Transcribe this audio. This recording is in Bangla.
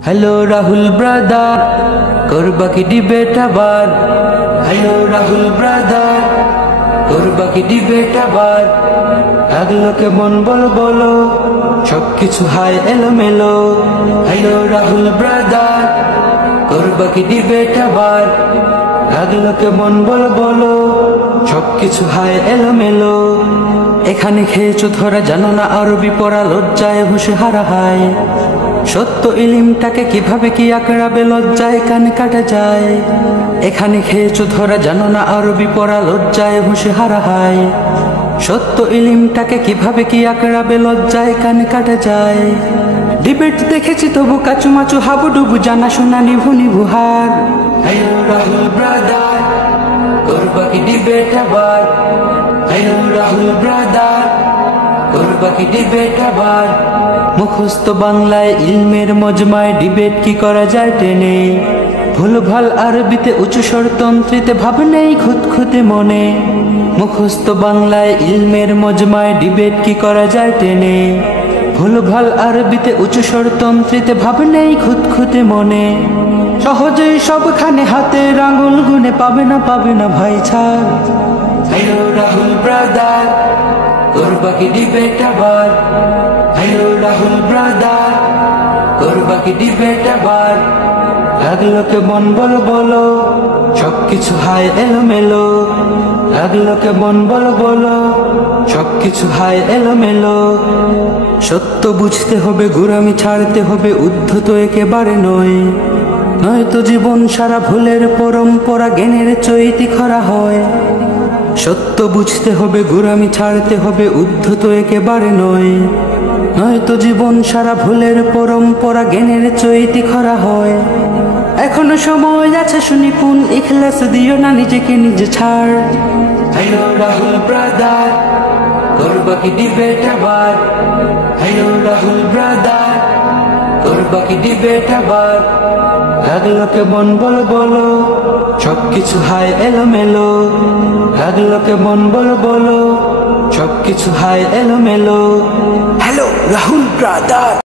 हेलो राहुल ब्रदर करबा की डिबेट आबार। हेलो राहुल ब्रदर करबा की डिबेट आबार। लागलो केमन बोलो बोलो सबकिछु हाय एलोमेलो। हेलो राहुल ब्रदर करबा की डिबेट आबार। लागलो केमन बोलो बोलो सबकिछु हाय एलोमेलो। एखाने खेয়েছো ধরা জানো না আরবি পড়া লজ্জায় হুঁশে হারা হায়। সত্য ইলিমটাকে কিভাবে কি আকড়াবে লজ্জায় কান কাটা যায়। এখানে খেয়েছো ধরা জানো না আরবি পড়া লজ্জায় হুঁশে হারা হায়। সত্য ইলিমটাকে কিভাবে কি আকড়াবে লজ্জায় কান কাটা যায়। ডিবেট দেখেছি তবু কাচুমাচু হাবুডুবু জানা শোনা নিভু নিভু হার। হেলো রাহুল ব্রাদার করবা কি ডিবেট আবার। হেলো রাহুল ব্রাদার করবা কি ডিবেট আবার। মুখস্থ বাংলায় ইলমের মজমায় ডিবেট কি করা যায় টেনে। ভুল ভাল আরবিতে উঁচু স্বরতন্ত্রীতে ভাব নেই খুঁতখুঁতে মনে। মুখস্থ বাংলায় ইলমের মজমায় ডিবেট কি করা যায় টেনে। ভুল ভাল আরবিতে উঁচু স্বরতন্ত্রীতে ভাব নেই খুঁতখুঁতে মনে। সহজেই সবখানে হাতের আঙুল গুনে পাবে না ভাই ছাড়। হেলো রাহুল ব্রাদার করবা কি ডিবেট আবার। হেলো রাহুল ব্রাদার করবা কি ডিবেট আবার। লাগলো কেমন বলো বলো সবকিছু হায় এলোমেলো। লাগলো কেমন বলো বলো সবকিছু হায় এলোমেলো। সত্য বুঝতে হবে গোঁড়ামি ছাড়তে হবে উদ্ধত একেবারে নয়। নয়তো জীবন সারা ভুলের পরম্পরা জ্ঞানের চৈতি খরা হয়। সত্য বুঝতে হবে গোঁড়ামি ছাড়তে হবে উদ্ধত একেবারে নয়। নয়তো জীবন সারা ভুলের পরম্পরা জ্ঞানের চৈতি খরা হয়। এখনো সময় আছে শুনি কোন ইখলাস দিও না নিজেকে নিজে ছাড়। হেলো রাহুল ব্রাদার করবা কি ডিবেট আবার। হেলো রাহুল ব্রাদার করবা কি ডিবেট আবার। লাগলো কেমন বলো বলো সবকিছু হায় এলোমেলো। লাগলো কেমন বলো বলো সবকিছু হায় এলোমেলো। Hello Rahul brother.